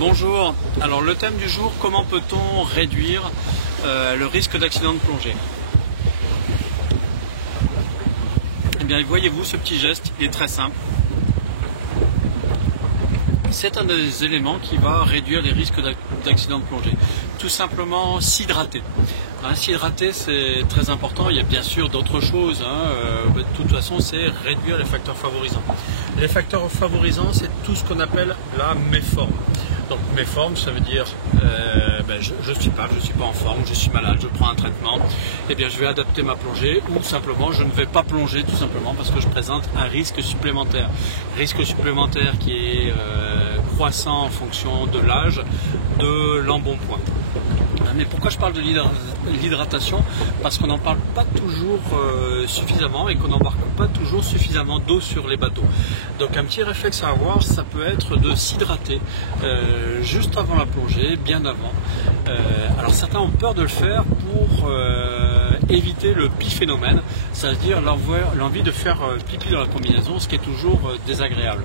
Bonjour, alors le thème du jour, comment peut-on réduire le risque d'accident de plongée? Eh bien voyez-vous, ce petit geste, il est très simple. C'est un des éléments qui va réduire les risques d'accident de plongée. Tout simplement s'hydrater. S'hydrater, c'est très important. Il y a bien sûr d'autres choses. De toute façon, c'est réduire les facteurs favorisants. Les facteurs favorisants, c'est tout ce qu'on appelle la méforme. Donc méforme, ça veut dire je suis pas en forme, je suis malade, je prends un traitement. Eh bien, je vais adapter ma plongée ou simplement je ne vais pas plonger tout simplement parce que je présente un risque supplémentaire. Risque supplémentaire qui est croissant en fonction de l'âge, de l'embonpoint. Mais pourquoi je parle de l'hydratation? Parce qu'on n'en parle pas toujours suffisamment et qu'on n'embarque pas toujours suffisamment d'eau sur les bateaux. Donc un petit réflexe à avoir, ça peut être de s'hydrater juste avant la plongée, bien avant. Alors certains ont peur de le faire pour éviter le piphénomène, c'est-à-dire l'envie de faire pipi dans la combinaison, ce qui est toujours désagréable.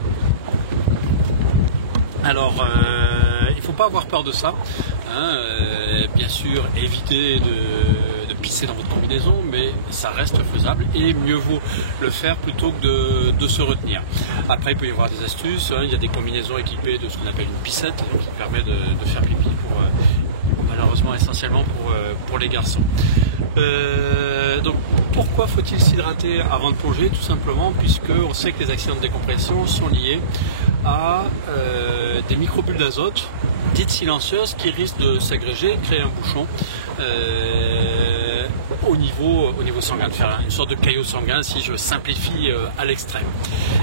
Alors il ne faut pas avoir peur de ça. Bien sûr, évitez de pisser dans votre combinaison, mais ça reste faisable et mieux vaut le faire plutôt que de se retenir. Après, il peut y avoir des astuces. Il y a des combinaisons équipées de ce qu'on appelle une pissette qui permet de faire pipi malheureusement essentiellement pour les garçons. Donc pourquoi faut-il s'hydrater avant de plonger? Tout simplement puisqu'on sait que les accidents de décompression sont liés à des microbules d'azote dites silencieuses qui risquent de s'agréger, créer un bouchon au niveau sanguin, de faire une sorte de caillot sanguin si je simplifie à l'extrême.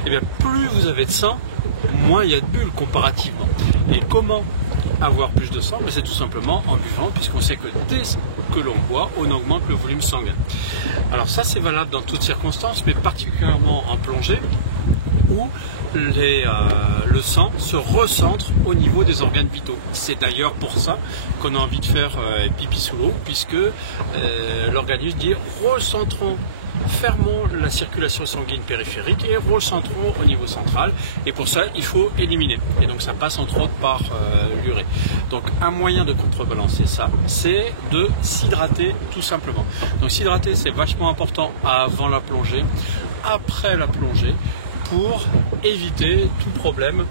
Et bien plus vous avez de sang, moins il y a de bulles comparativement. Et comment avoir plus de sang? C'est tout simplement en buvant, puisqu'on sait que dès que l'on boit, on augmente le volume sanguin. Alors ça c'est valable dans toutes circonstances, mais particulièrement en plongée, où le sang se recentre au niveau des organes vitaux. C'est d'ailleurs pour ça qu'on a envie de faire pipi sous l'eau, puisque l'organisme dit recentrons, fermons la circulation sanguine périphérique et recentrons au niveau central. Et pour ça, il faut éliminer. Et donc ça passe entre autres par l'urée. Donc un moyen de contrebalancer ça, c'est de s'hydrater tout simplement. Donc s'hydrater, c'est vachement important avant la plongée, après la plongée, pour éviter tout problème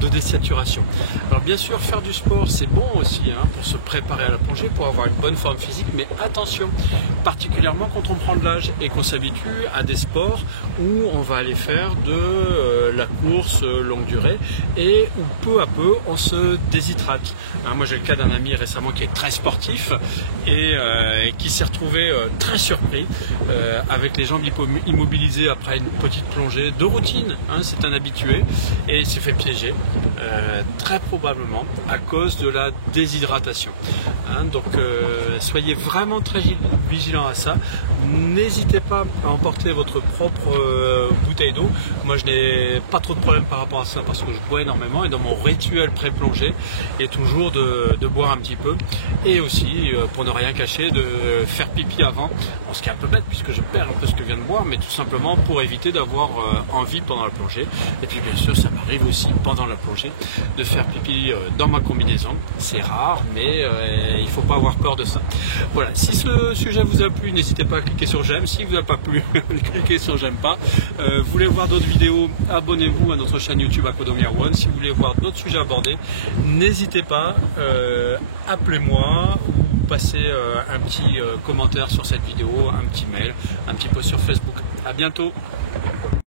de désaturation. Alors bien sûr, faire du sport c'est bon aussi pour se préparer à la plongée, pour avoir une bonne forme physique, mais attention, particulièrement quand on prend de l'âge et qu'on s'habitue à des sports où on va aller faire de la course longue durée et où peu à peu on se déshydrate. Moi j'ai le cas d'un ami récemment qui est très sportif et qui s'est retrouvé très surpris avec les jambes immobilisées après une petite plongée de routine, c'est un habitué et il s'est fait piéger très probablement à cause de la déshydratation. Donc soyez vraiment très vigilants à ça. N'hésitez pas à emporter votre propre bouteille d'eau. Moi je n'ai pas trop de problème par rapport à ça parce que je bois énormément et dans mon rituel pré-plongée est toujours de boire un petit peu et aussi pour ne rien cacher de faire pipi avant, ce qui est un peu bête puisque je perds un peu ce que je viens de boire, mais tout simplement pour éviter d'avoir envie pendant la plongée. Et puis bien sûr ça m'arrive aussi pendant la plongée de faire pipi dans ma combinaison. C'est rare, mais il ne faut pas avoir peur de ça. Voilà, si ce sujet vous a plu, n'hésitez pas à cliquer sur j'aime. Si vous n'a pas plu, cliquez sur j'aime pas. Vous voulez voir d'autres vidéos, abonnez-vous à notre chaîne YouTube Aquadomia One. Si vous voulez voir d'autres sujets abordés, n'hésitez pas, appelez-moi ou passez un petit commentaire sur cette vidéo, un petit mail, un petit post sur Facebook. À bientôt.